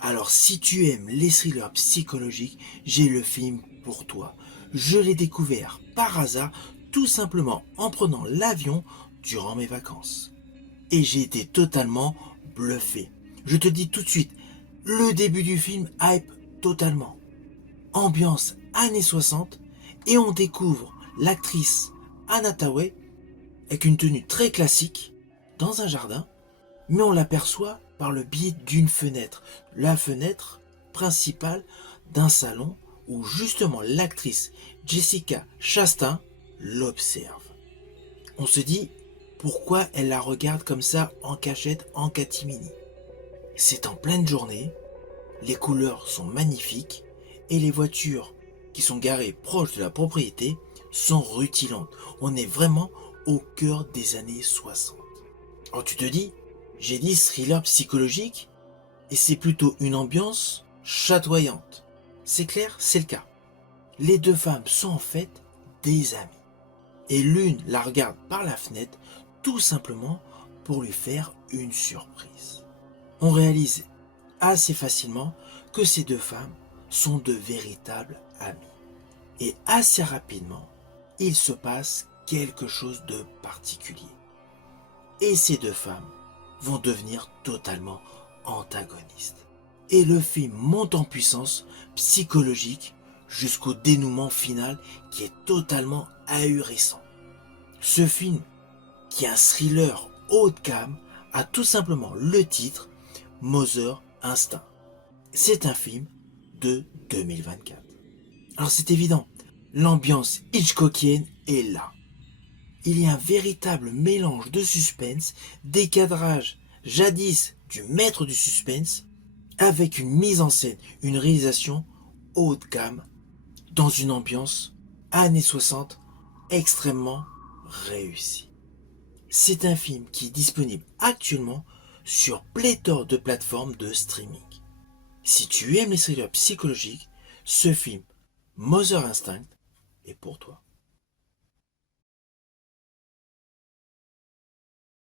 Alors si tu aimes les thrillers psychologiques, j'ai le film pour toi. Je l'ai découvert par hasard, tout simplement en prenant l'avion durant mes vacances. Et j'ai été totalement bluffé. Je te dis tout de suite, le début du film hype totalement. Ambiance années 60 et on découvre l'actrice Anna Thaoué avec une tenue très classique dans un jardin, mais on l'aperçoit par le biais d'une fenêtre, la fenêtre principale d'un salon où justement l'actrice Jessica Chastain l'observe. On se dit pourquoi elle la regarde comme ça en cachette, en catimini. C'est en pleine journée, les couleurs sont magnifiques et les voitures qui sont garées proches de la propriété sont rutilantes. On est vraiment au cœur des années 60. Alors tu te dis, j'ai dit thriller psychologique et c'est plutôt une ambiance chatoyante. C'est clair, c'est le cas. Les deux femmes sont en fait des amies. Et l'une la regarde par la fenêtre tout simplement pour lui faire une surprise. On réalise assez facilement que ces deux femmes sont de véritables amies. Et assez rapidement, il se passe quelque chose de particulier. Et ces deux femmes vont devenir totalement antagonistes. Et le film monte en puissance psychologique jusqu'au dénouement final qui est totalement ahurissant. Ce film, qui est un thriller haut de gamme, a tout simplement le titre Mother Instinct. C'est un film de 2024. Alors c'est évident, l'ambiance hitchcockienne est là. Il y a un véritable mélange de suspense, des cadrages jadis du maître du suspense, avec une mise en scène, une réalisation haut de gamme, dans une ambiance années 60 extrêmement réussie. C'est un film qui est disponible actuellement sur pléthore de plateformes de streaming. Si tu aimes les thrillers psychologiques, ce film, Mother Instinct, est pour toi.